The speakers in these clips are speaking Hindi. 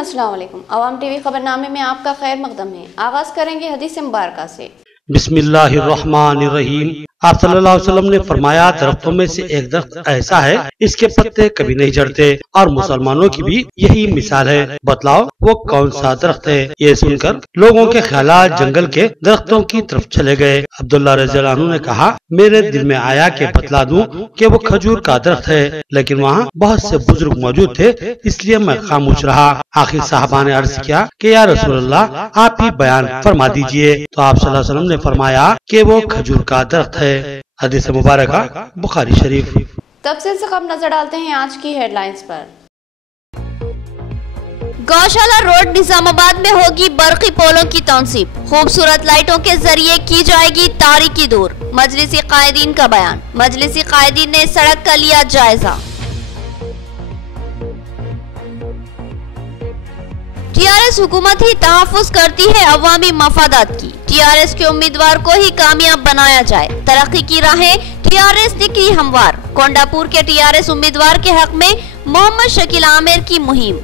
अस्सलाम वालेकुम। अवाम टीवी खबरनामे में आपका खैर मकदम है। आगाज करेंगे हदीस मुबारका से। बिस्मिल्लाहिर्रहमानिर्रहीम। आप सल्लल्लाहु अलैहि वसल्लम ने फरमाया, दरख्तों में से एक दरख्त ऐसा है इसके पत्ते कभी नहीं झड़ते और मुसलमानों की भी यही मिसाल है। बतलाओ वो कौन सा दरख्त है। ये सुनकर लोगों के ख्यालात जंगल के दरख्तों की तरफ चले गए। अब्दुल्लाह रज़ियल्लाहु अन्हु ने कहा, मेरे दिल में आया कि बतला दूं कि वो खजूर का दरख्त है, लेकिन वहाँ बहुत से बुजुर्ग मौजूद थे, इसलिए मैं खामोश रहा। आखिर साहबा ने अर्ज किया कि या रसूलल्लाह, आप ही बयान फरमा दीजिए। तो आप सल्लल्लाहु अलैहि वसल्लम ने फरमाया कि वो खजूर का दरख्त है। हदीस मुबारका बुखारी शरीफ। तफसील से खबर नजर डालते हैं आज की हेडलाइंस पर। गौशाला रोड निजामाबाद में होगी बरकी पोलों की तौसीब, खूबसूरत लाइटों के जरिए की जाएगी तारीकी दूर। मजलिसी कायदीन का बयान। मजलिसी कायदीन ने सड़क का लिया जायजा। टीआरएस हुकूमत ही तहफ़्फ़ुज़ करती है अवामी मफादात की। टीआरएस के उम्मीदवार को ही कामयाब बनाया जाए। तरक्की की राहें टीआरएस ने की हमवार। कोंडापुर के टीआरएस उम्मीदवार के हक में मोहम्मद शकील आमिर की मुहिम।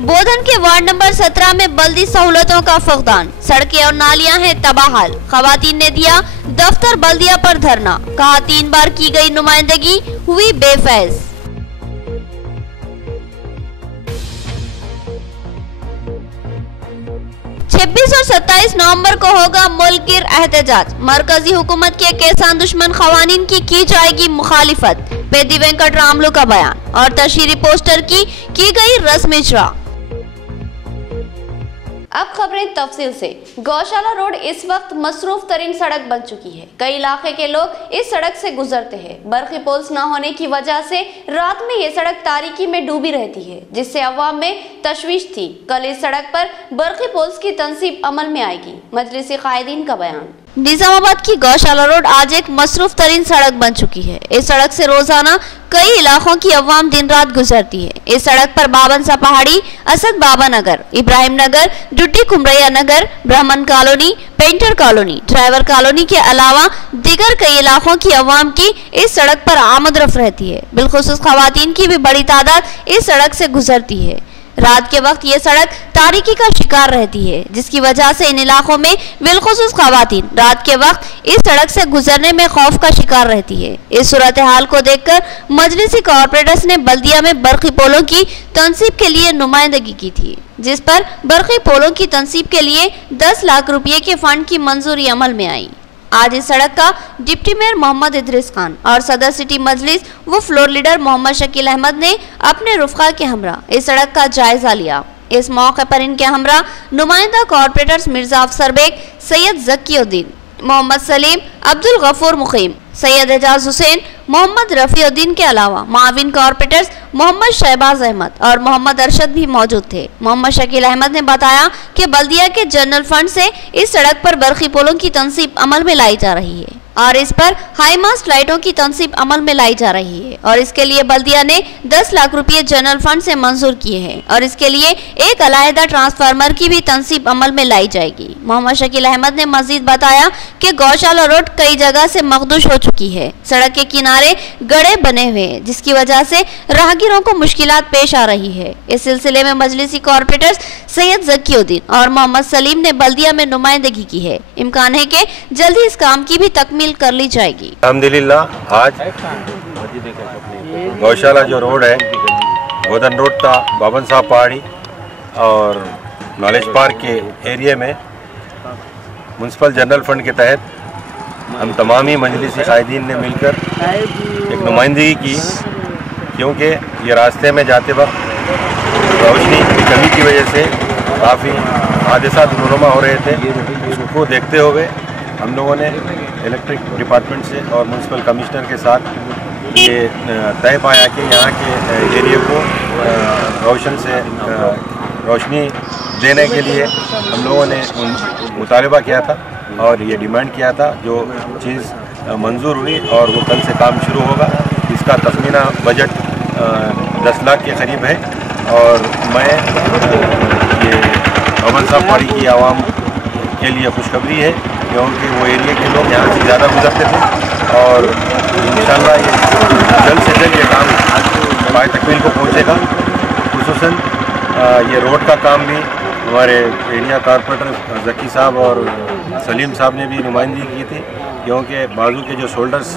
बोधन के वार्ड नंबर 17 में बल्दी सहूलतों का फकदान। सड़कें और नालियां हैं तबाहाल। खवातीन ने दिया दफ्तर बल्दिया पर धरना। कहा 3 बार की गई नुमाइंदगी हुई बेफैज। छब्बीस और 27 नवंबर को होगा मुल्क गिर एहतजाज। मरकजी हुकूमत के किसान दुश्मन खवानीन की जाएगी मुखालिफत। बेदी वेंकट रामलू का बयान। और तशहीरी पोस्टर की गई रस्म इजरा। अब खबरें तफसील से। गौशाला रोड इस वक्त मसरूफ तरीन सड़क बन चुकी है। कई इलाके के लोग इस सड़क से गुजरते हैं। बरकी पोल्स न होने की वजह से रात में ये सड़क तारीकी में डूबी रहती है, जिससे अवाम में तशवीश थी। कल इस सड़क पर बरकी पोल्स की तंसीब अमल में आएगी। मजलिसी कायदीन का बयान। निजामाबाद की गौशाला रोड आज एक मसरूफ तरीन सड़क बन चुकी है। इस सड़क से रोजाना कई इलाकों की अवाम दिन रात गुजरती है। इस सड़क पर बाबनसा पहाड़ी, असद बाबा नगर, इब्राहिम नगर, डुड्डी कुमरैया नगर, ब्राह्मण colony, painter colony, driver colony के अलावा दीगर कई इलाकों की अवाम की इस सड़क पर आमदरफ रहती है। बिलखुसूस खवातीन की भी बड़ी तादाद इस सड़क से गुजरती है। रात के वक्त ये सड़क तारीकी का शिकार रहती है, जिसकी वजह से इन इलाकों में बिलखुसूस खवातीन रात के वक्त इस सड़क से गुजरने में खौफ का शिकार रहती है। इस सूरत हाल को देखकर मजलिसी कॉर्पोरेटर्स ने बल्दिया में बरकी पोलों की तंसीब के लिए नुमाइंदगी की थी, जिस पर बरकी पोलों की तंसीब के लिए 10 लाख रुपये के फंड की मंजूरी अमल में आई। आज इस सड़क का डिप्टी मेयर मोहम्मद इदरीस खान और सदर सिटी मजलिस व फ्लोर लीडर मोहम्मद शकील अहमद ने अपने रुफ़का के हमरा इस सड़क का जायजा लिया। इस मौके पर इनके हमरा नुमाइंदा कॉर्पोरेटर्स मिर्जा अफसर बेग, सैयद जकीउद्दीन, मोहम्मद सलीम, अब्दुल गफूर मुकीम, सैयद एजाज हुसैन, मोहम्मद रफीउद्दीन के अलावा माविन कॉर्पोरेटर्स मोहम्मद शहबाज अहमद और मोहम्मद अरशद भी मौजूद थे। मोहम्मद शकील अहमद ने बताया कि बल्दिया के जनरल फंड से इस सड़क पर बरकी पोलों की तंसीब अमल में लाई जा रही है और इस पर हाई मास्ट लाइटों की तंसीब अमल में लाई जा रही है और इसके लिए बल्दिया ने 10 लाख रुपये जनरल फंड से मंजूर किए हैं और इसके लिए एक अलहदा ट्रांसफार्मर की भी तंसीब अमल में लाई जाएगी। मोहम्मद शकील अहमद ने मजीद बताया कि गौशाला रोड कई जगह से मखदूश हो चुकी है। सड़क के किनारे गड्ढे बने हुए हैं, जिसकी वजह से राहगीरों को मुश्किलात पेश आ रही है। इस सिलसिले में मजलिसी कॉर्पोरेटर्स सैयद जकीउद्दीन और मोहम्मद सलीम ने बल्दिया में नुमाइंदगी की है। इम्कान है कि जल्दी इस काम की भी तकमील कर ली जाएगी। अल्हम्दुलिल्लाह आज गौशाला जो रोड है, बोधन रोड था, बाबन साहब पहाड़ी और नॉलेज पार्क के एरिया में म्युनिसिपल जनरल फंड के तहत हम तमाम ही मजलिसी कायदीन ने मिलकर एक नुमाइंदगी की, क्योंकि ये रास्ते में जाते वक्त रोशनी की कमी की वजह से काफ़ी हादसा रूनुमा हो रहे थे। उसको देखते हुए हम लोगों ने इलेक्ट्रिक डिपार्टमेंट से और म्युनिसिपल कमिश्नर के साथ ये तय पाया कि यहाँ के एरिया को रोशनी देने के लिए हम लोगों ने मुतालबा किया था और ये डिमांड किया था। जो चीज़ मंजूर हुई और वो कल से काम शुरू होगा। इसका तखमीना बजट 10 लाख के करीब है और मैं ये बाबन साहब पहाड़ी की आवाम के लिए खुशखबरी है, क्योंकि वो एरिया के लोग यहाँ से ज़्यादा गुजरते थे और इंशाल्लाह ये जल्द से जल्द ये काम पाए तकमील को पहुँचेगा। खुसूसन ये रोड का काम भी हमारे एरिया कारपोरेटर जकी साहब और सलीम साहब ने भी नुमाइंदगी की थी, क्योंकि बाजू के जो शोल्डर्स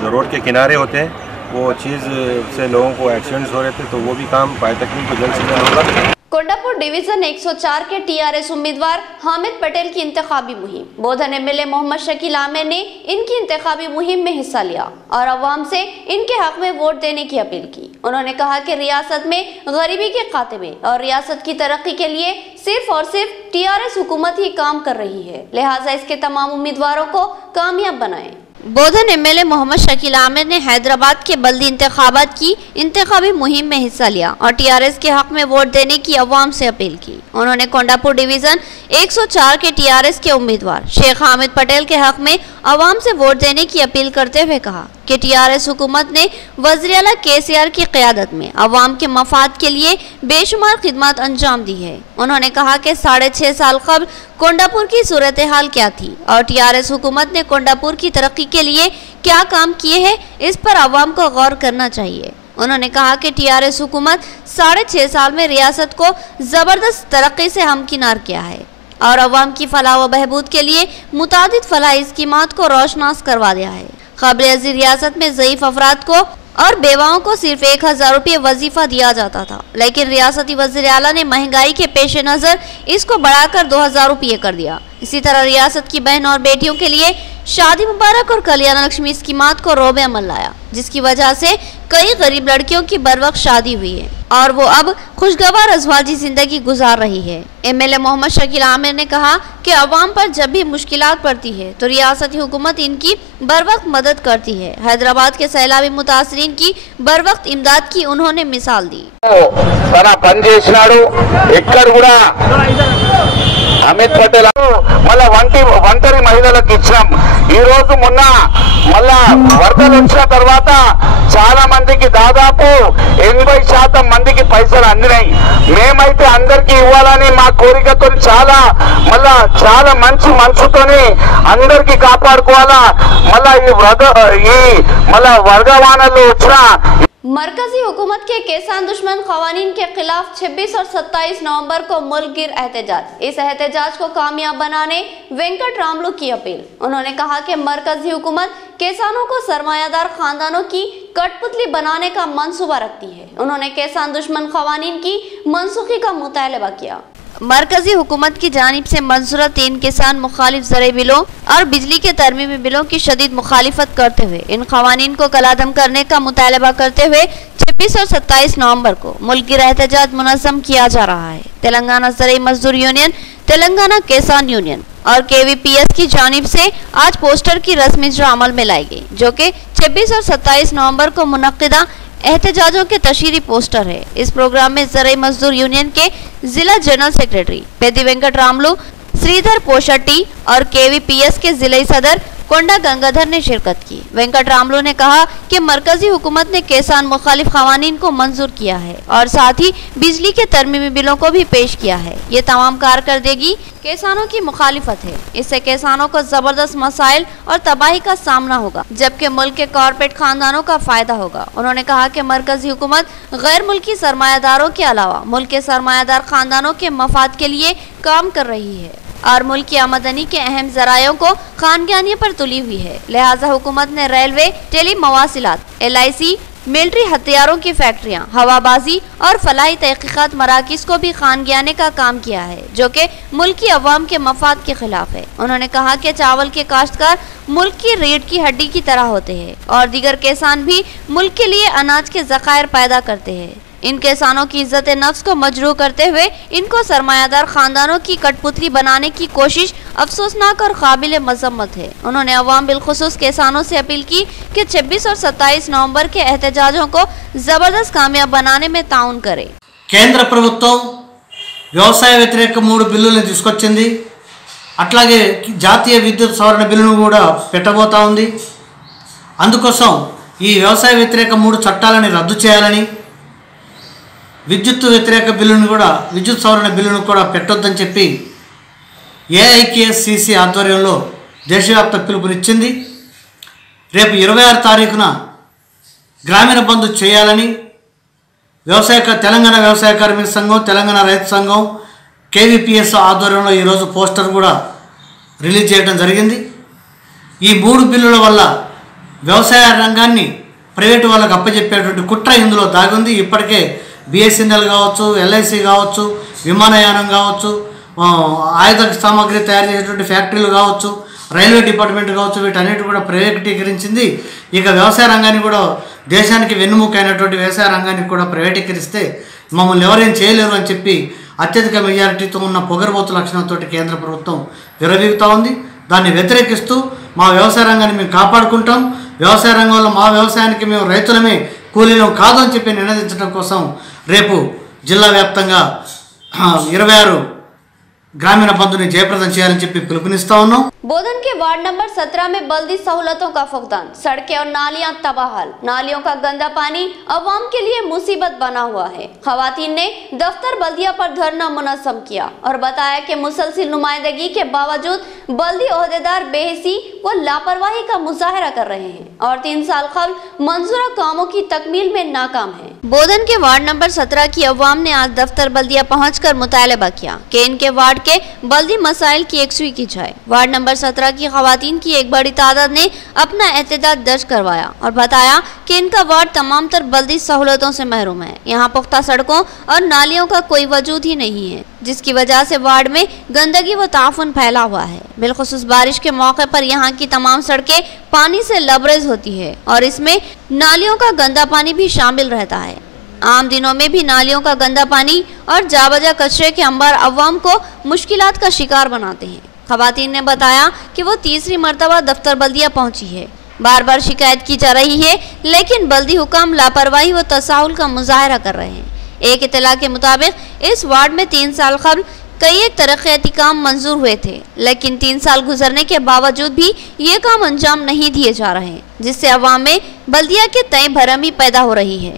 जो रोड के किनारे होते हैं वो चीज़ से लोगों को एक्सीडेंट्स हो रहे थे, तो वो भी काम पाए तकमील को जल्द से जल्द होगा। कोंडापुर डिवीजन 104 के टीआरएस उम्मीदवार हामिद पटेल की इंतखाबी मुहिम। बोधन एमएलए मोहम्मद शकील आमिर ने इनकी इंतखाबी मुहिम में हिस्सा लिया और अवाम से इनके हक में वोट देने की अपील की। उन्होंने कहा कि रियासत में गरीबी के खात्मे और रियासत की तरक्की के लिए सिर्फ और सिर्फ टीआरएस हुकूमत ही काम कर रही है, लिहाजा इसके तमाम उम्मीदवारों को कामयाब बनाएं। बोधन एमएलए मोहम्मद शकील आमिर ने हैदराबाद के बल्दी इंतखाबात की इंतखाबी मुहिम में हिस्सा लिया और टीआरएस के हक में वोट देने की अवाम से अपील की। उन्होंने कोंडापुर डिवीजन 104 के टीआरएस के उम्मीदवार शेख हामिद पटेल के हक में अवाम से वोट देने की अपील करते हुए कहा कि टीआरएस हुकूमत ने वज़ीर आला केसीआर की क़यादत में अवाम के मफाद के लिए बेशुमार खिदमत अंजाम दी है। उन्होंने कहा कि 6.5 साल कबल कोंडापुर की सूरत हाल क्या थी और टीआरएस हुकूमत ने कोंडापुर की तरक्की के लिए क्या काम किए हैं, इस पर अवाम को गौर करना चाहिए। उन्होंने कहा कि टीआरएस हुकूमत 6.5 साल में रियासत को ज़बरदस्त तरक्की से हमकिनार किया है और अवाम की फलाह व बहबूद के लिए मुतादिद फलाही स्कीमात को रोशनास करवा दिया है। क़ब्ल अज़ी रियासत में ज़ईफ़ अफराद को और बेवाओं को सिर्फ 1000 रुपये वजीफा दिया जाता था, लेकिन रियासती वज़ीर आला ने महंगाई के पेश नज़र इसको बढ़ाकर 2000 रुपये कर दिया। इसी तरह रियासत की बहन और बेटियों के लिए शादी मुबारक और कल्याण लक्ष्मी स्कीमात को रोबे अमल लाया, जिसकी वजह से कई गरीब लड़कियों की बर वक्त शादी हुई है और वो अब खुशगवार अज़वाजी जिंदगी गुजार रही है। एमएलए मोहम्मद शकील आमिर ने कहा कि अवाम पर जब भी मुश्किलात पड़ती है तो रियासती हुकूमत इनकी बर वक्त मदद करती है। हैदराबाद के सैलाबी मुतासरीन की बर वक्त इमदाद की उन्होंने मिसाल दी। हामिद पटेल మళ్ళా ఒంటరి మహిళలకు ఇచ్చాం। ఈ రోజు మొన్న మళ్ళా వరదలు వచ్చిన తర్వాత చాలా మందికి దాదాపు 80% మందికి పైసలు అందినాయి। మేమైతే అందరికీ ఇవ్వాలని మా కోరికతో చాలా మంచి మనసుతోని అందరికీ కాపాడుకోవాలా। మళ్ళా వరదవానలు వచ్చిన मरकजी हुकूमत के किसान दुश्मन क़वानीन के खिलाफ 26 और 27 नवंबर को मुल्क गिर एहतजाज। इस एहतजाज को कामयाब बनाने वेंकट रामलू की अपील। उन्होंने कहा कि मरकजी हुकूमत किसानों को सरमायादार खानदानों की कठपुतली बनाने का मंसूबा रखती है। उन्होंने किसान दुश्मन क़वानीन की मनसूखी का मुतालबा किया। मरकजी हुकूमत की जानिब से मंजूरा 3 किसान मुखालिफ ज़राई बिलों और बिजली के तरमीमी बिलों की शदीद मुखालिफत करते हुए इन क़वानीन को कलादम करने का मुतालबा करते हुए 26 और 27 नवंबर को मुल्क गिर एहतजाज मुनज़्ज़म किया जा रहा है। तेलंगाना ज़राई मजदूर यूनियन, तेलंगाना किसान यूनियन और KVPS की जानिब से आज पोस्टर की रस्मी इजरा अमल में लाई गई, जो कि 26 और 27 नवंबर को मुनक्किदा एहतजाजों के तशहीरी पोस्टर है। इस प्रोग्राम में ज़राई मजदूर यूनियन के जिला जनरल सेक्रेटरी पेदी वेंकट रामलू, श्रीधर पोशट्टी और KVPS के जिले सदर कोंडा गंगाधर ने शिरकत की। वेंकट रामलू ने कहा कि मरकजी हुकूमत ने किसान मुखालिफ क़वानीन को मंजूर किया है और साथ ही बिजली के तरमीमी बिलों को भी पेश किया है। ये तमाम कारकर्दगी किसानों की मुखालिफत है। इससे किसानों को जबरदस्त मसाइल और तबाही का सामना होगा, जबकि मुल्क के कॉर्पोरेट खानदानों का फायदा होगा। उन्होंने कहा कि मरकजी हुकूमत गैर मुल्की सरमायादारों के अलावा मुल्क के सरमायादार खानदानों के मफाद के लिए काम कर रही है और मुल्क की आमदनी के अहम जरायों को खानगियानी पर तुली हुई है। लिहाजा हुकूमत ने रेलवे, टेली मवासिलात, LIC, मिलिट्री हथियारों की फैक्ट्रियां, हवाबाजी और फलाही तहकीकात मराकिज को भी खानगियाने का काम किया है, जो कि मुल्क की अवाम के मफाद के खिलाफ है। उन्होंने कहा कि चावल के काश्तकार मुल्क की रीढ़ की हड्डी की तरह होते हैं और दीगर किसान भी मुल्क के लिए अनाज के ज़खायर पैदा करते हैं। इन किसानों की इज्जत नफ्स को मजरूह करते हुए इनको सरमायादार खानदानों की कठपुतली बनाने की कोशिश अफसोसनाक और काबिल मजम्मत है। उन्होंने अवाम बिलखुसूस किसानों से अपील की कि 26 और 27 नवंबर के एहतजाजों को जबरदस्त कामयाब बनाने में ताउन करे। కేంద్ర ప్రభుత్వం వ్యవసాయ వ్యతిరేక 3 బిల్లులను తీసుకొచ్చింది, అట్లాగే జాతీయ విద్యుత్ సవరణ బిల్లును కూడా పెట్టబోతా ఉంది। అందుకోసం ఈ వ్యవసాయ వ్యతిరేక 3 చట్టాలను రద్దు చేయాలని, విద్యుత్ వ్యతిరేక బిల్లును కూడా విద్యుత్ సవరణ బిల్లును కూడా పెట్టొద్దని చెప్పి AIKSCC ఆధ్వర్యంలో దేశవ్యాప్త పిలుపునిచ్చింది। రేపు 26 తారీఖున గ్రామీణ బంధు చేయాలని తెలంగాణ వ్యవసాయ కార్మిక సంఘం, తెలంగాణ రైతు సంఘం, కేవీపీఎస్ ఆధ్వర్యంలో ఈరోజు పోస్టర్ కూడా రిలీజ్ చేయడం జరిగింది. ఈ 3 బిల్లుల వల్ల వ్యవసాయ రంగాన్ని ప్రైవేటు వాళ్ళకు అప్పచెప్పేటువంటి కుట్ర ఇందులో దాగుంది. ఇప్పటికే బిఎస్ఎన్ఎల్ కావచ్చు, ఎల్ఐసి కావచ్చు, విమానయానం కావచ్చు, ఆయుధ సామాగ్రి తయారు చేసేటువంటి ఫ్యాక్టరీలు కావచ్చు, రైల్వే డిపార్ట్మెంట్ కావచ్చు, వీటన్నిటి కూడా ప్రైవేటీకరించింది. ఇక వ్యవసాయ రంగాన్ని కూడా, దేశానికి వెన్నుముక అయినటువంటి వ్యవసాయ రంగానికి కూడా ప్రైవేటీకరిస్తే మమ్మల్ని ఎవరేం చేయలేరు అని చెప్పి అత్యధిక మెజారిటీతో ఉన్న పొగరబోతు లక్షణంతో కేంద్ర ప్రభుత్వం విరవీగుతూ ఉంది. దాన్ని వ్యతిరేకిస్తూ మా వ్యవసాయ రంగాన్ని మేము కాపాడుకుంటాం, వ్యవసాయ రంగంలో మా వ్యవసాయానికి మేము రైతులమే కూలీలం కాదు అని చెప్పి నినదించడం కోసం రేపు జిల్లా వ్యాప్తంగా 26 ग्रामीण बंधु ने जयप्रदम చేయాలని చెప్పి పిలుపునిస్తా ఉన్నాం। बोधन के वार्ड नंबर 17 में बल्दी सहूलतों का फुकदान, सड़कें और नालियां तबाहाल, नालियों का गंदा पानी अवाम के लिए मुसीबत बना हुआ है। खवातीन ने दफ्तर बल्दिया पर धरना मुनज़्ज़म किया और बताया कि मुसलसिल नुमाइंदगी के बावजूद बल्दी ओहदेदार बेहिसी व लापरवाही का मुजाहरा कर रहे हैं और 3 साल कबल मंजूरा कामों की तकमील में नाकाम है। बोधन के वार्ड नंबर 17 की अवाम ने आज दफ्तर बल्दिया पहुंचकर मुतालबा किया कि इनके वार्ड के बल्दी मसाइल की यकसुई की जाए। वार्ड नंबर 17 की खवातीन की एक बड़ी तादाद ने अपना एहतजाज दर्ज करवाया और बताया कि इनका वार्ड तमाम तर बल्दी सहूलतों से महरूम है। यहाँ पुख्ता सड़कों और नालियों का कोई वजूद ही नहीं है, जिसकी वजह से वार्ड में गंदगी व ताफुन फैला हुआ है। बिलखुसूस बारिश के मौके पर यहाँ की तमाम सड़कें पानी से लबरेज होती है और इसमें नालियों का गंदा पानी भी शामिल रहता है। आम दिनों में भी नालियों का गंदा पानी और जाबजा कचरे के अंबार अवाम को मुश्किलात का शिकार बनाते हैं। खवातीन ने बताया कि वो तीसरी मरतबा दफ्तर बल्दिया पहुंची है, बार बार शिकायत की जा रही है, लेकिन बल्दी हुकाम लापरवाही व तसाहुल का मुजाहरा कर रहे हैं। एक इत्तला के मुताबिक इस वार्ड में 3 साल कबल कई एक तरक्याती काम मंजूर हुए थे, लेकिन 3 साल गुजरने के बावजूद भी ये काम अंजाम नहीं दिए जा रहे, जिससे अवाम में बल्दिया के तय भरमी पैदा हो रही है।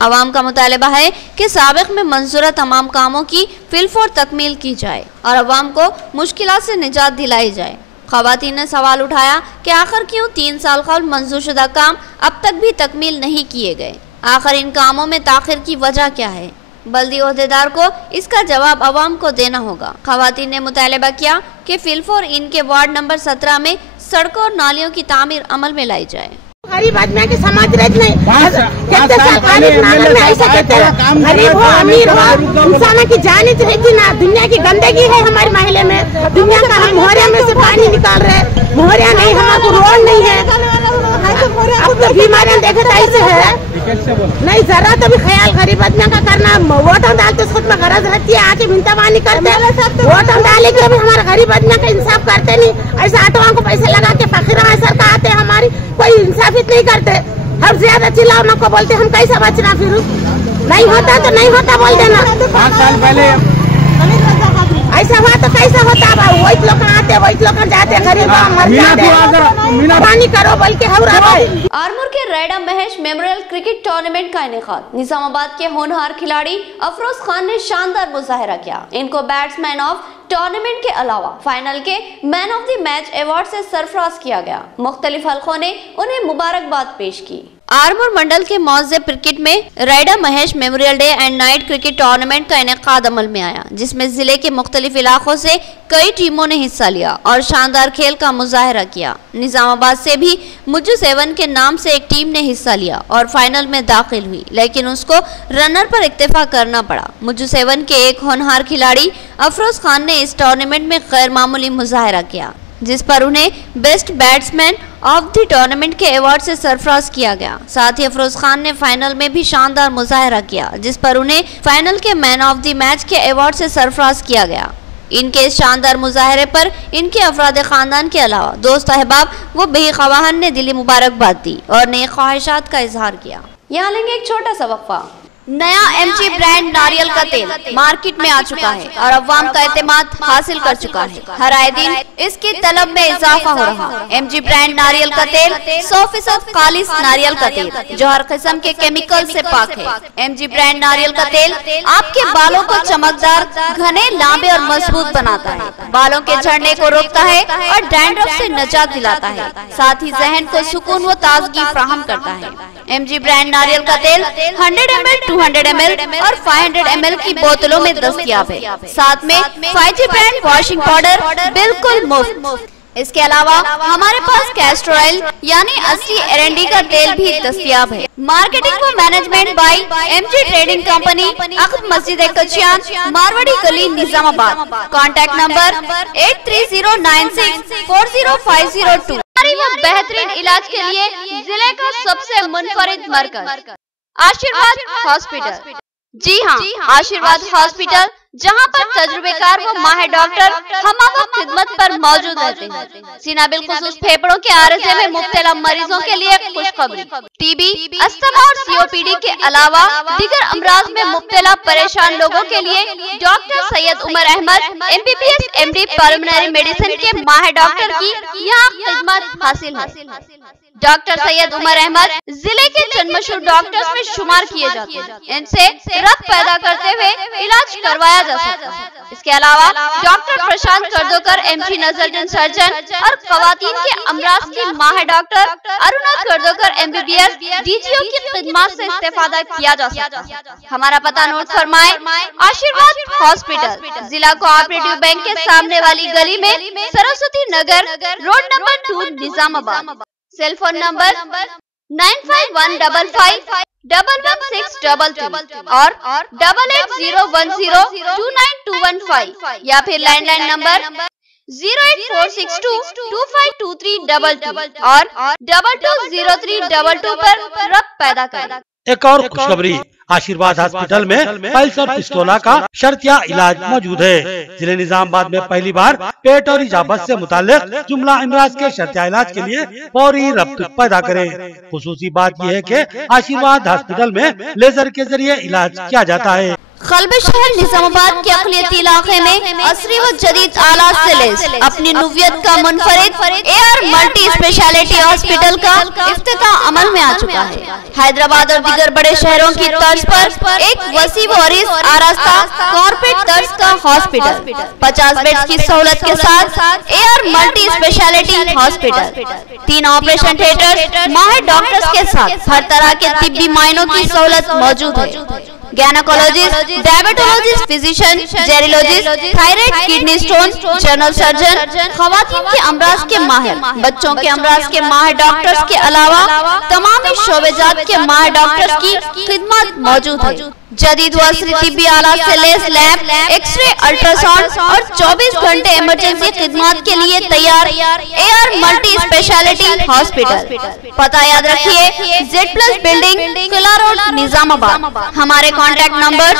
अवाम का मुतालबा है कि साबिक में मंजूरा तमाम कामों की फिलफौर तकमील की जाए और अवाम को मुश्किलात से निजात दिलाई जाए। खवातीन ने सवाल उठाया कि आखिर क्यों 3 साल कबल मंजूर शुदा काम अब तक भी तकमील नहीं किए गए, आखिर इन कामों में ताखिर की वजह क्या है। बल्दी ओहदेदार को इसका जवाब अवाम को देना होगा। खवातीन ने मुतालबा किया कि फिलफौर इनके वार्ड नंबर 17 में सड़कों और नालियों की तामीर अमल में लाई जाए। गरीब आदमी की समाज रह नहीं कितने साल कानून में ऐसा कहते हैं, गरीब हो अमीर हो इंसान की जान ही रहती ना। दुनिया की गंदगी है हमारे महल्ले में, दुनिया का हम मोहरिया में से पानी निकाल रहे, मोहरिया नहीं, हमारे रोड नहीं है। अब तो बीमारियां देखे तो ऐसे है नहीं, जरा तो भी ख्याल गरीब आदमी का करना। वोट हम डालते खुद में गरज रहती है, आके मिंतावानी करते, वोट हम डाले के भी हमारे गरीब आदमी का इंसाफ करते नहीं। ऐसा ऑटोओं को पैसे लगा के फकीर सर का आते हमारी कोई इंसाफ नहीं करते। हम ज्यादा चिल्लाओ ना को बोलते, हम कैसा बचना, फिर नहीं होता तो नहीं होता बोल देना। 5 साल पहले ऐसा हुआ तो कैसा होता, वही लोग आते वही लोग जाते, गरीब मर जाते, पानी करो बोल के। आरमूर के रैडा महेश मेमोरियल क्रिकेट टूर्नामेंट का इनेकाद, निजामाबाद के होनहार खिलाड़ी अफरोज खान ने शानदार मुजाहरा किया। इनको बैट्समैन ऑफ टूर्नामेंट के अलावा फाइनल के man of the match award से सरफराज किया गया। मुख्तलिफ हलकों ने उन्हें मुबारकबाद पेश की। आरमूर मंडल के मौजे क्रिकेट में रैडा Mahesh memorial day and night cricket tournament का इनेकाद अमल में आया, जिसमें जिले के मुख्तलिफ इलाकों से कई टीमों ने हिस्सा लिया और शानदार खेल का मुजाहरा किया। निजामाबाद से भी मुज्जू 7 के नाम से एक टीम ने हिस्सा लिया और फाइनल में दाखिल हुई, लेकिन उसको रनर पर इक्तफा करना पड़ा। मुज्जू 7 के एक होनहार खिलाड़ी अफरोज खान ने इस टूर्नामेंट में गैर मामूली मुजाहरा किया, जिस पर उन्हें best batsman of the tournament के अवार्ड से सरफराज किया गया। साथ ही अफरोज खान ने फाइनल में भी शानदार मुजाहरा किया, जिस पर उन्हें फाइनल के मैन ऑफ द मैच के अवार्ड से सरफराज किया गया। इनके इस शानदार मुजाहरे पर इनके अफराद खानदान के अलावा दोस्त अहबाब व बेही खवाहन ने दिली मुबारकबाद दी और नए ख्वाहिशात का इजहार किया। यहाँ लेंगे एक छोटा सा वक्फा। नया एमजी ब्रांड नारियल का तेल मार्केट में आ चुका है और अवाम का एतमाद हासिल कर चुका है। हर आए दिन इसकी तलब में इजाफा हो रहा है। एमजी ब्रांड नारियल का तेल 100% खालिस नारियल का तेल जो हर किस्म के केमिकल से पाक है। एमजी ब्रांड नारियल का तेल आपके बालों को चमकदार, घने, लंबे और मजबूत बनाता है, बालों के झड़ने को रोकता है और डैंड्रफ से निजात दिलाता है, साथ ही जहन को सुकून व ताजगी फराहम करता है। एमजी ब्रांड नारियल का तेल 100 ml, 200 ml और 500 ml की बोतलों में दस्तयाब है। साथ में 5G ब्रांड वॉशिंग पाउडर बिल्कुल मुफ्त। इसके अलावा हमारे पास कैस्टर ऑयल यानी असली एरंडी का तेल भी दस्तयाब है। मार्केटिंग व management by MG trading company, अख्त मस्जिद कचियान, मारवाड़ी गली, निजामाबाद। Contact number 8309640502। बेहतरीन इलाज के लिए जिले का सबसे मुनफरिद मरकज आशीर्वाद हॉस्पिटल। जी हाँ, आशीर्वाद हॉस्पिटल, जहां पर तजुर्बेकार व माहिर डॉक्टर हमवक्त खिदमत पर मौजूद रहते हैं। सीना बिलखुसूस फेफड़ों के आरजे में मुब्तला मरीजों के लिए खुशखबरी। टीबी, अस्थमा और सीओपीडी के अलावा दीगर अमराज में मुब्तला परेशान लोगों के लिए doctor Syed Umar Ahmed MBBS MD pulmonary medicine के माहिर डॉक्टर की यहाँ खिदमत हासिल है। डॉक्टर सैयद उमर अहमद जिले के चंद डॉक्टर्स में शुमार किए जाते हैं। इनसे रक्त पैदा करते हुए इलाज करवाया जा सकता है। इसके अलावा डॉक्टर प्रशांत कर्दोकर MG नजर सर्जन और खवातीन के अमराज की माहिर डॉक्टर अरुणा कर्दोकर MBBS DGO की खिदमत से इस्तेफादा किया जा सकता है। हमारा पता नोट फरमाए, आशीर्वाद हॉस्पिटल, जिला कोऑपरेटिव बैंक के सामने वाली गली में, Saraswati Nagar road number 2, Nizamabad. Cell phone number 9515511622 और 8801029215 या फिर लैंडलाइन नंबर 08462252322 और 220322 पर रक्त पैदा करें। एक और खुशखबरी, आशीर्वाद हॉस्पिटल में पल्स और पिस्तौला का शर्तिया इलाज मौजूद है। जिले निजामाबाद में पहली बार पेट और इजाबत से मुताल्लिक जुमला अमराज के शर्तिया इलाज के लिए फौरी रब्त पैदा करें। खुसूसी बात यह है कि आशीर्वाद हॉस्पिटल में लेजर के जरिए इलाज किया जाता है। कल्ब शहर निजामाबाद के अक़लियती इलाके में असरी व जदीद आलात से लैस अपनी नुवियत का मुनफरिद AR मल्टी स्पेशलिटी हॉस्पिटल का इफ्तिताह अमल में आ चुका है। हैदराबाद और दीगर बड़े शहरों की तर्ज पर एक वसी व अरीज़ आरास्ता कॉर्पोरेट तर्ज का हॉस्पिटल, 50 बेड्स की सहूलत के साथ AR multi speciality hospital, 3 operation theatre, माहिर डॉक्टर्स के साथ हर तरह के तिब्बी मायनों की सहूलत मौजूद है। Gynaecologist, diabetologist, physician, geriologist, thyroid, kidney stone, general surgeon, खवातीन के अमराज के माहिर, बच्चों के अमराज के माहिर डॉक्टर्स के अलावा तमाम शोबेजात के माहिर डॉक्टर्स की खिदमत मौजूद है। जदीद व असरी तिब्बी आलात से लैस लैब, एक्सरे, अल्ट्रासाउंड और 24 घंटे इमरजेंसी खिदमत के लिए तैयार AR मल्टी स्पेशलिटी हॉस्पिटल। पता याद रखिए, Z+ बिल्डिंग, किला रोड, निजामाबाद। हमारे कॉन्टैक्ट नंबर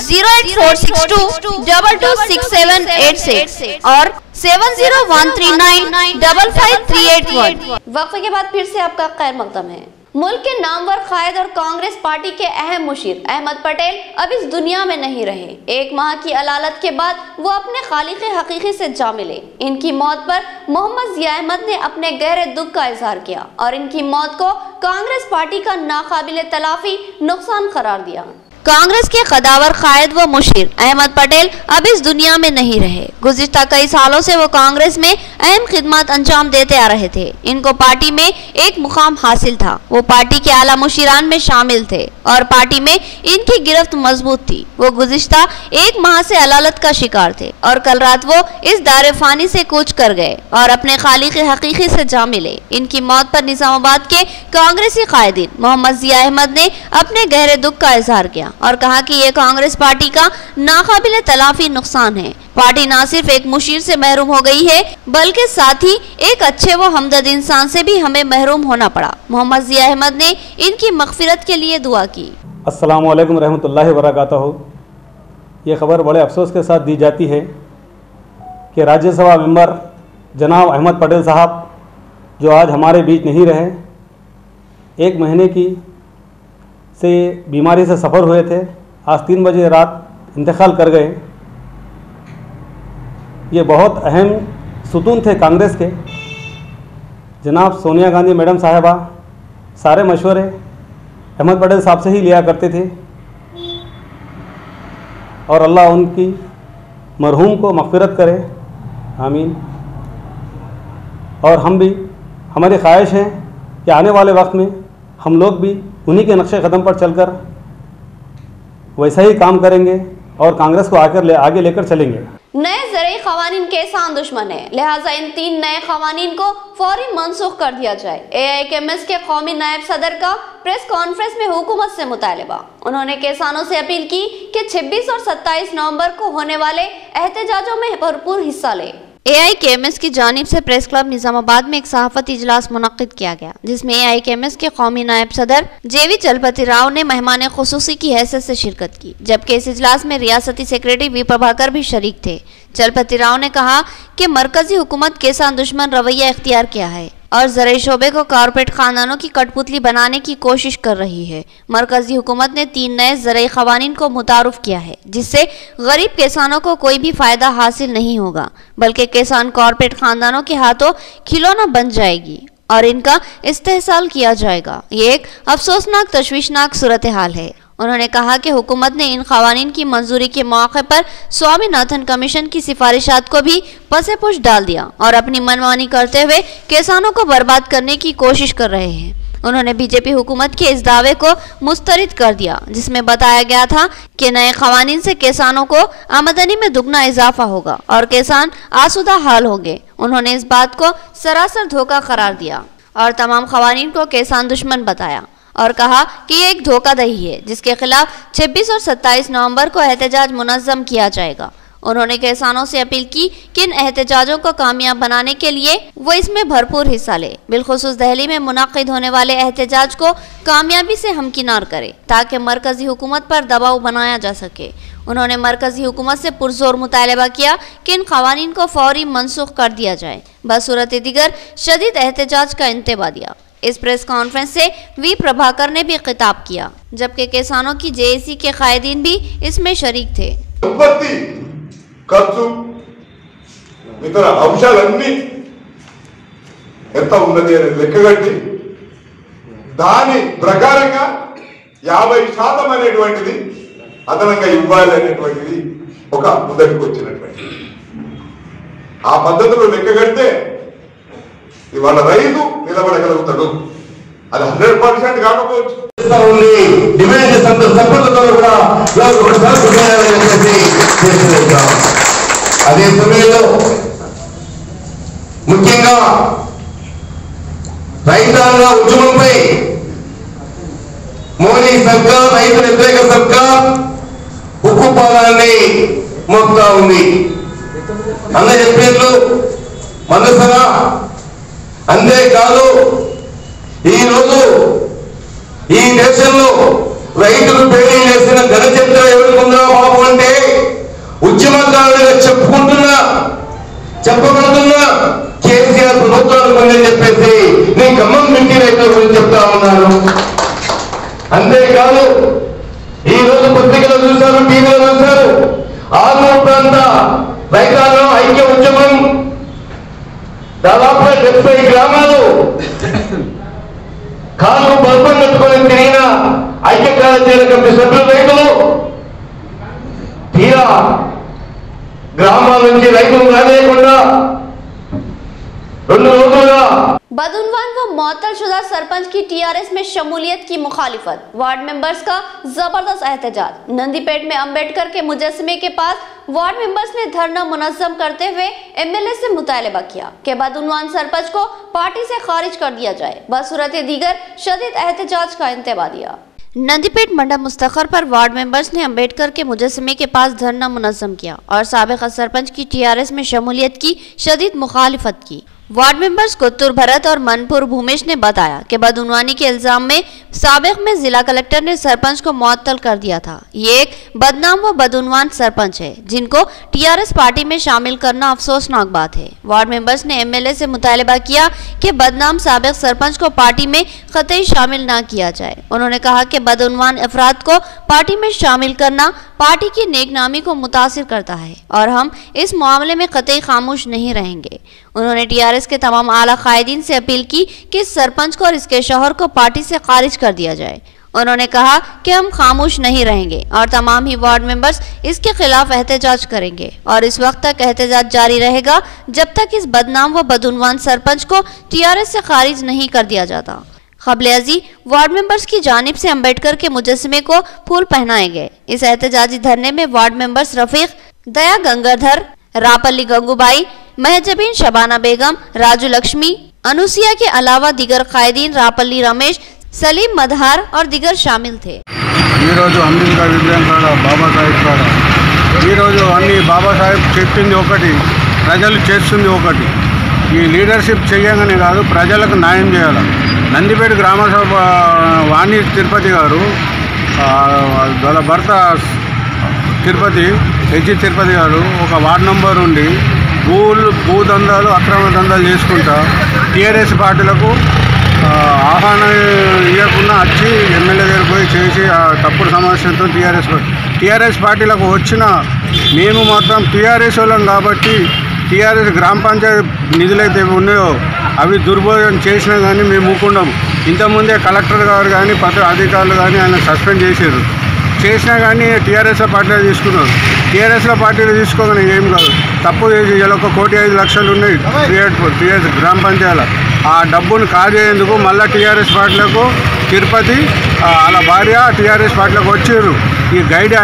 08462226786 और 7013955381। वक्फे के बाद फिर से आपका खैर मकदम है। मुल्क के नामवर कायद और कांग्रेस पार्टी के अहम मुशीर अहमद पटेल अब इस दुनिया में नहीं रहे। 1 माह की अलालत के बाद वो अपने खालिक हकीकी से जा मिले। इनकी मौत पर मोहम्मद जिया अहमद ने अपने गहरे दुख का इजहार किया और इनकी मौत को कांग्रेस पार्टी का नाकाबिले तलाफी नुकसान करार दिया। कांग्रेस के कदावर कायद व मुशीर अहमद पटेल अब इस दुनिया में नहीं रहे। गुज़िश्ता कई सालों से वो कांग्रेस में अहम खिदमत अंजाम देते आ रहे थे। इनको पार्टी में एक मुकाम हासिल था, वो पार्टी के आला मुशीरान में शामिल थे और पार्टी में इनकी गिरफ्त मजबूत थी। वो गुज़िश्ता 1 माह से अलालत का शिकार थे और कल रात वो इस दारे फानी से कूच कर गए और अपने खालिक हकीकी से जा मिले। इनकी मौत पर निजामाबाद के कांग्रेसी कायदीन मोहम्मद जिया अहमद ने अपने गहरे दुख का इजहार किया और कहा कि ये कांग्रेस पार्टी का नाकाबिले तलाफी नुकसान है। पार्टी न सिर्फ एक मुशीर से महरूम हो गई है बल्कि साथ ही एक अच्छे व हमदर्द इंसान से भी हमें महरूम होना पड़ा। मोहम्मद जिया अहमद ने इनकी मगफिरत के लिए दुआ की। अस्सलामु अलैकुम रहमतुल्लाहि व बरकातहू। ये खबर बड़े अफसोस के साथ दी जाती है कि राज्यसभा मेंबर जनाब अहमद पटेल साहब जो आज हमारे बीच नहीं रहे, 1 महीने की से बीमारी से सफ़र हुए थे, आज 3 बजे रात इंतकाल कर गए। ये बहुत अहम सुतून थे कांग्रेस के। जनाब सोनिया गांधी मैडम साहिबा सारे मशवरे अहमद पटेल साहब से ही लिया करते थे और अल्लाह उनकी मरहूम को मग़फ़िरत करे, आमीन। और हम भी, हमारी ख्वाहिश है कि आने वाले वक्त में हम लोग भी उन्हीं के नक्शे कदम पर चलकर वैसा ही काम करेंगे और कांग्रेस को आगे लेकर चलेंगे। नए ज़रूरी क़वानीन किसान दुश्मन है, लिहाजा इन 3 नए क़वानीन को फौरी मनसूख कर दिया जाए। AIKMS के कौमी नायब सदर का प्रेस कॉन्फ्रेंस में हुकूमत से मुतालबा। उन्होंने किसानों से अपील की कि 26 और 27 नवंबर को होने वाले एहतजाजों में भरपूर हिस्सा ले। AIKMS की जानिब से प्रेस क्लब निजामाबाद में एक सहाफती इजलास मुनक्किद किया गया, जिसमें AIKMS के कौमी नायब सदर JV चलपति राव ने मेहमान खुसूसी की हैसियत से शिरकत की, जबकि इस इजलास में रियासती सेक्रेटरी V प्रभाकर भी शरीक थे। चलपति राव ने कहा कि मरकजी हुकूमत किसान दुश्मन रवैया इख्तियार किया है और ज़राई शोबे को कारपोरेट खानदानों की कठपुतली बनाने की कोशिश कर रही है। मरकजी हुकूमत ने 3 नए ज़राई क़वानीन को मुतारुफ किया है, जिससे गरीब किसानों को कोई भी फ़ायदा हासिल नहीं होगा, बल्कि किसान कारपोरेट खानदानों के हाथों खिलौना बन जाएगी और इनका इस्तेहसाल किया जाएगा। ये एक अफसोसनाक तशवीशनाक सूरत हाल है। उन्होंने कहा कि हुकूमत ने इन क़वानीन की मंजूरी के मौके पर स्वामीनाथन कमीशन की सिफारिशात को भी पसे पुश डाल दिया और अपनी मनमानी करते हुए किसानों को बर्बाद करने की कोशिश कर रहे हैं। उन्होंने बीजेपी हुकूमत के इस दावे को मुस्तरद कर दिया, जिसमें बताया गया था कि नए क़वानीन से किसानों को आमदनी में दुगना इजाफा होगा और किसान आसूदा हाल होंगे। उन्होंने इस बात को सरासर धोखा करार दिया और तमाम क़वानीन को किसान दुश्मन बताया और कहा कि ये एक धोखाधड़ी है, जिसके खिलाफ 26 और 27 नवंबर को एहतजाज मुनज़्ज़म किया जाएगा। उन्होंने किसानों से अपील की कि इन एहतजाजों को कामयाब बनाने के लिए वो इसमें भरपूर हिस्सा ले, बिलखुसूस दिल्ली में मुनाकिद होने वाले एहतजाज को कामयाबी से हमकिनार करे ताकि मरकजी हुकूमत पर दबाव बनाया जा सके। उन्होंने मरकजी हुकूमत से पुरजोर मुतालबा किया कि इन क़वानीन को फौरी मनसूख कर दिया जाए, बसूरत दिगर शदीद एहतजाज का इंतबा दिया। इस प्रेस कॉन्फ्रेंस से V प्रभाकर ने भी खिताब किया, जबकि किसानों की JAC के कायदीन भी इसमें शरीक थे। ఉత్పత్తి ఖర్చు ఇతర అంశాలన్నీ ఎంత ఉన్నది అని లెక్కగట్టి దాని ప్రకారంగా 50% అనేటువంటిది అదనంగా ఇవ్వాలి అనేటువంటిది ఒక ముందరికి వచ్చినటువంటి ఆ పద్ధతిలో లెక్కగడితే ఇవాళ రైతు నిలబడగలుగుతాడు। అది 100% కాకపోవచ్చు, డిమాండ్ చేసినంత సఫలతతో కూడా అదే సమయంలో ముఖ్యంగా రైతాంగ ఉద్యమంపై మోడీ సర్కార్ రైతు వ్యతిరేక సర్కార్ ఉక్కు పాదాన్ని మోపుతా ఉంది। అన్న చెప్పినట్లు మనసన అంతేకాదు ఈరోజు ఈ దేశంలో రైతులు పేరు చేసిన ఘన చరిత్ర ఎవరికుందా బాబు అంటే ఉద్యమకారులుగా చెప్పబడుతున్న కేసీఆర్ ప్రభుత్వానికి ఉందని చెప్పేసి నేను ఖమ్మం మిట్టి రైతుల గురించి చెప్తా ఉన్నాను। అంతేకాదు ఈరోజు పత్రికలో చూశారు, టీవీలో చూశారు, ఆర్మూర్ ప్రాంత రైతాంగం ఐక్య ఉద్యమం దాదాపుగా 70 గ్రామాలు కాళ్ళు బల్బం కట్టుకొని తిరిగిన ఐక్య కార్యాచరణ కమిటీ సభ్యులు రైతులు తీరా గ్రామాల నుంచి రైతులు రాలేకుండా 2 రోజులుగా बदउनवान व मुअत्तलशुदा सरपंच की TRS में शमूलियत की मुखालिफत, वार्ड मेंबर्स का जबरदस्त एहतजाज। नंदीपेट में अंबेडकर के मुजस्समे के पास वार्ड मेंबर्स ने धरना मुनज़्ज़म करते हुए MLA से मुतालबा किया कि बदउनवान सरपंच को पार्टी से खारिज कर दिया जाए, बसूरत दीगर शदीद एहतजाज का इंतबा दिया। नंदीपेट मंडल मुस्तखर पर वार्ड मेंबर्स ने अंबेडकर के मुजस्समे के पास धरना मुनज़्ज़म किया और साबिक़ सरपंच की TRS में शमूलियत की शदीद मुखालिफत की। वार्ड मेंबर्स कुत्तूर भरत और मनपुर भूमेश ने बताया कि बदउनवानी के इल्जाम में साबिक में जिला कलेक्टर ने सरपंच को मुअत्तल कर दिया था। ये एक बदनाम व बदउनवान सरपंच है जिनको टीआरएस पार्टी में शामिल करना अफसोसनाक बात है। वार्ड मेंबर्स ने एमएलए से मुतालबा किया कि बदनाम साबिक सरपंच को पार्टी में कतई शामिल न किया जाए। उन्होंने कहा कि बदउनवान अफराद को पार्टी में शामिल करना पार्टी की नेकनामी को मुतासिर करता है और हम इस मामले में कतई खामोश नहीं रहेंगे। उन्होंने टीआरएस के तमाम आला कायदीन से अपील की कि सरपंच को और इसके शौहर को पार्टी से खारिज कर दिया जाए। उन्होंने कहा कि हम खामोश नहीं रहेंगे और तमाम ही वार्ड मेंबर्स इसके खिलाफ एहतजाज करेंगे और इस वक्त तक एहतजाज जारी रहेगा जब तक इस बदनाम व बदउनवान सरपंच को टीआरएस से खारिज नहीं कर दिया जाता। क़ब्ल अज़ी वार्ड मेंबर्स की जानिब से अम्बेडकर के मुजस्समे को फूल पहनाए गए। इस एहतजाजी धरने में वार्ड मेंबर्स रफीक, दया गंगाधर, रापल्ली गंगूबाई, महजबीन शबाना बेगम, राजू लक्ष्मी, अनुसिया के अलावा दिगर कायदीन रापल्ली रमेश, सलीम मदहार और दिगर शामिल थे। अंबेडकर विग्रहం కాడ బాబాసాహెబ్ కాడ ఈరోజు అన్ని బాబాసాహెబ్ చెప్పింది ఒకటి, ప్రజలు చేస్తుంది ఒకటి. ఈ లీడర్షిప్ చేయగానే కాదు, ప్రజలకు న్యాయం చేయాలి. నందిపేట గ్రామ సభ వాణి తిరుపతి గారు వాళ్ళ భర్త తిరుపతి హెచ్జి తిరుపతి గారు ఒక వార్డు నంబర్ ఉండి భూదందాలు అక్రమ దందాలు చేసుకుంటా టీఆర్ఎస్ పార్టీలకు ఆహ్వానం ఇవ్వకుండా వచ్చి ఎమ్మెల్యే దగ్గర పోయి చేసి ఆ తప్పుడు సమస్యలతో టీఆర్ఎస్ పార్టీలకు వచ్చిన మేము మాత్రం టీఆర్ఎస్ వాళ్ళం కాబట్టి టీఆర్ఎస్ గ్రామ పంచాయతీ నిధులైతే ఉన్నాయో అవి దుర్భోగం చేసినా కానీ మేము ఊకుండాము. ఇంతకుముందే కలెక్టర్ గారు కానీ అధికారులు కానీ ఆయన సస్పెండ్ చేసినా కానీ టీఆర్ఎస్ పార్టీలో తీసుకున్నారు. టీఆర్ఎస్లో పార్టీలో తీసుకోగానే ఏం కాదు, తప్పు చేసి ఇలా 1,05,00,000 ఉన్నాయి టీఆర్ఎస్ గ్రామ పంచాయతీలో. ఆ డబ్బును కాజేందుకు మళ్ళీ టీఆర్ఎస్ పార్టీలకు తిరుపతి అలా భార్య టీఆర్ఎస్ పార్టీలకు వచ్చారు. ఈ గైడ్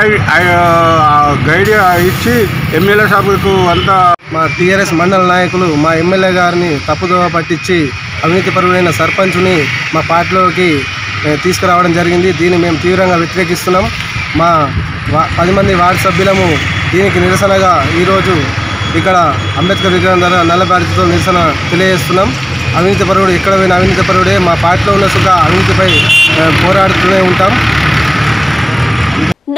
ఇచ్చి ఎమ్మెల్యే సభకు అంతా మా టీఆర్ఎస్ మండల నాయకులు మా ఎమ్మెల్యే గారిని తప్పుదోవ పట్టించి అవినీతిపరుడైన సర్పంచ్ని మా పార్టీలోకి తీసుకురావడం జరిగింది. దీన్ని మేము తీవ్రంగా వ్యతిరేకిస్తున్నాం. మా 10 మంది వార్డు సభ్యులము దీనికి నిరసనగా ఈరోజు ఇక్కడ అంబేద్కర్ విగ్రహం ద్వారా నల్లబారితో నిరసన తెలియజేస్తున్నాం. అవినీతిపరుడు ఎక్కడ పోయిన అవినీతిపరుడే. మా పార్టీలో ఉన్న సుద్ధా అవినీతిపై పోరాడుతూనే ఉంటాం.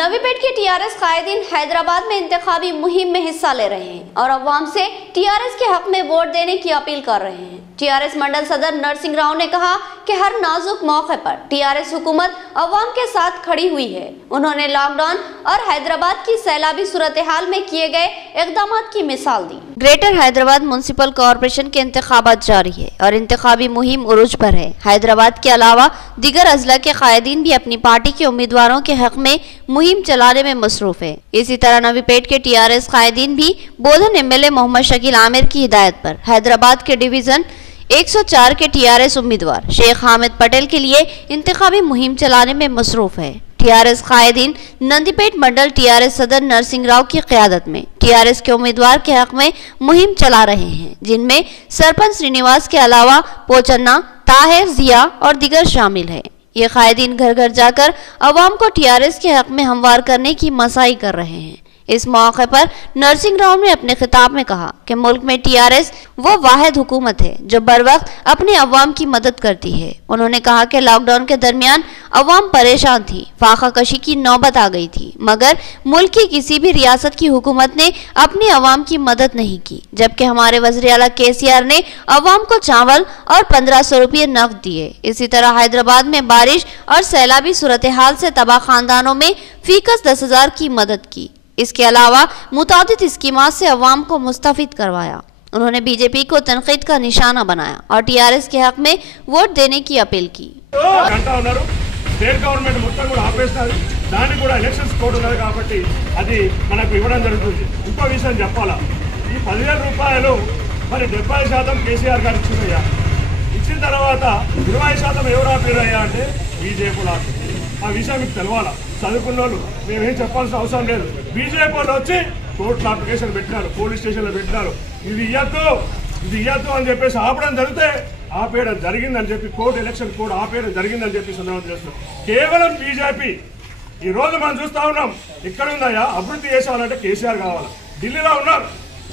नवीपेट के टीआरएस कायदीन हैदराबाद में इंतखाबी मुहिम में हिस्सा ले रहे हैं और अवाम से टीआरएस के हक में वोट देने की अपील कर रहे हैं। टीआरएस मंडल सदर नरसिंह राव ने कहा कि हर नाजुक मौके पर टीआरएस हुकूमत अवाम के साथ खड़ी हुई है। उन्होंने लॉकडाउन और हैदराबाद की सैलाबी सूरत हाल में किए गए इकदाम की मिसाल दी। ग्रेटर हैदराबाद म्युनिसिपल कॉरपोरेशन के इंतखाबात जारी है और इंतखाबी मुहिम उरूज पर है। हैदराबाद के अलावा दिगर अजला के कायदीन भी अपनी पार्टी के उम्मीदवारों के हक में मुहिम चलाने में मसरूफ है। इसी तरह नवीपेट के टीआरएस कायदीन भी बोधन एमएलए मोहम्मद शकील आमिर की हिदायत पर हैदराबाद के डिवीजन 104 के टीआरएस उम्मीदवार शेख हामिद पटेल के लिए इंतखाबी मुहिम चलाने में मसरूफ है। टीआरएस कायदीन नंदीपेट मंडल टीआरएस सदर नरसिंह राव की क़यादत में टीआरएस के उम्मीदवार के हक में मुहिम चला रहे हैं, जिनमें सरपंच श्रीनिवास के अलावा पोचन्ना, ताहिर, जिया और दिगर शामिल है। ये कायदीन घर घर जाकर अवाम को टीआरएस के हक में हमवार करने की मसाई कर रहे हैं। इस मौके पर नरसिंह राव ने अपने खिताब में कहा कि मुल्क में टीआरएस वो वाहिद हुकूमत है जो बर वक्त अपने अवाम की मदद करती है। उन्होंने कहा कि लॉकडाउन के दरमियान अवाम परेशान थी, फाका कशी की नौबत आ गई थी, मगर मुल्क की किसी भी रियासत की हुकूमत ने अपनी अवाम की मदद नहीं की, जबकि हमारे वज़ीर आला केसीआर ने अवाम को चावल और 1500 रुपये नकद दिए। इसी तरह हैदराबाद में बारिश और सैलाबी सूरत हाल से तबाह खानदानों में फीकस 10,000 की मदद की। इसके अलावा मुतादिद स्कीमात से अवाम को मुस्तफिद करवाया। उन्होंने बीजेपी को तनकीद का निशाना बनाया और टीआरएस के हक में वोट देने की अपील की। స్టేట్ గవర్నమెంట్ మొత్తం కూడా ఆపేస్తారు, దానికి కూడా ఎలక్షన్స్ కోడ్ ఉన్నది కాబట్టి అది మనకు ఇవ్వడం జరుగుతుంది. ఇంకో విషయం చెప్పాలా, ఈ 10,000 రూపాయలు మరి 70% కేసీఆర్ గారు ఇచ్చిందయ్యా. ఇచ్చిన తర్వాత 20% ఎవరు ఆపారయ్యా అంటే బీజేపీలు ఆపారు. ఆ విషయం మీకు తెలవాలా. చదువుకున్న వాళ్ళు మేమేం చెప్పాల్సిన అవసరం లేదు. బీజేపీ వాళ్ళు వచ్చి కోర్టులో అప్లికేషన్ పెట్టినారు, పోలీస్ స్టేషన్లో పెట్టినారు, ఇది ఇయ్యద్దు అని చెప్పేసి ఆపడం జరిగితే ఆపేయడం జరిగిందని చెప్పి కోర్టు ఎలక్షన్ కోడ్ ఆపేయడం జరిగిందని చెప్పి సందర్భం చేస్తున్నాం. కేవలం బీజేపీ. ఈ రోజు మనం చూస్తా ఉన్నాం, ఎక్కడ ఉందయ్యా అభివృద్ధి చేసాలంటే కేసీఆర్ కావాలి. ఢిల్లీలో ఉన్నారు,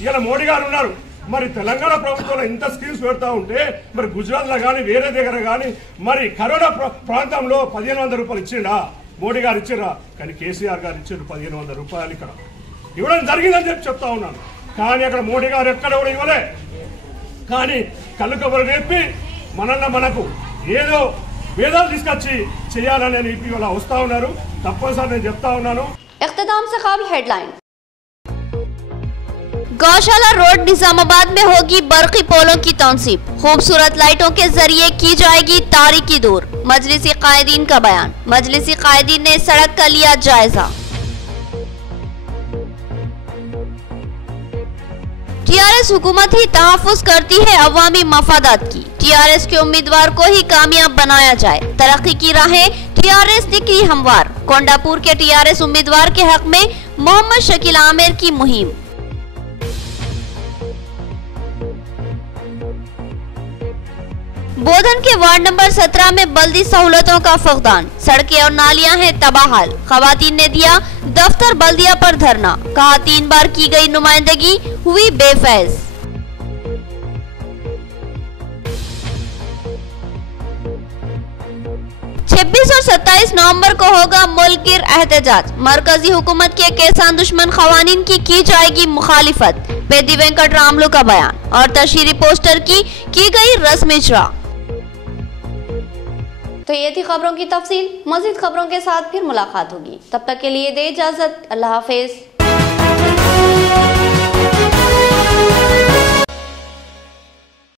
ఇలా మోడీ గారు ఉన్నారు. మరి తెలంగాణ ప్రభుత్వంలో ఇంత స్కీమ్స్ పెడతా ఉంటే మరి గుజరాత్లో కానీ వేరే దగ్గర కానీ మరి కరోనా ప్రాంతంలో 1500 రూపాయలు ఇచ్చిండా? మోడీ గారు ఇచ్చిరా, కానీ కేసీఆర్ గారు ఇచ్చిండు 1500 రూపాయలు ఇక్కడ ఇవ్వడం జరిగిందని చెప్తా ఉన్నాను. కానీ అక్కడ మోడీ గారు ఎక్కడ కూడా ఇవ్వలే. కానీ కళ్ళు కబురు చెప్పి మనకు ఏదో వేదాలు తీసుకొచ్చి చేయాలని ఇవాళ వస్తా ఉన్నారు. తప్పనిసరి నేను చెప్తా ఉన్నాను. इख्तिताम से काबिल हेडलाइन। गौशाला रोड निजामाबाद में होगी बरकी पोलों की तौसीब, खूबसूरत लाइटों के जरिए की जाएगी तारीकी दूर। मजलिसी कायदीन का बयान। मजलिसी कायदीन ने सड़क का लिया जायजा। टीआरएस हुकूमत ही तहफ्फुज़ करती है अवामी मफादात की। टीआरएस के उम्मीदवार को ही कामयाब बनाया जाए। तरक्की की राहें टीआरएस ने की हमवार। कोंडापुर के टीआरएस उम्मीदवार के हक में मोहम्मद शकील आमिर की मुहिम। बोधन के वार्ड नंबर 17 में बल्दी सहूलतों का फकदान। सड़कें और नालियां हैं तबाहाल। खवातीन ने दिया दफ्तर बल्दिया पर धरना। कहा 3 बार की गई नुमाइंदगी हुई बेफैज। छब्बीस और 27 नवंबर को होगा मुल्क गिर एहतजाज। मरकजी हुकूमत के किसान दुश्मन खवानीन की जाएगी मुखालिफत। पेदी वेंकट रामलू का बयान। और तशहीरी पोस्टर की गई रस्म इजरा। तो ये थी खबरों की तफसील। मज़ीद खबरों के साथ फिर मुलाकात होगी। तब तक के लिए दे इजाजत। अल्लाह हाफिज।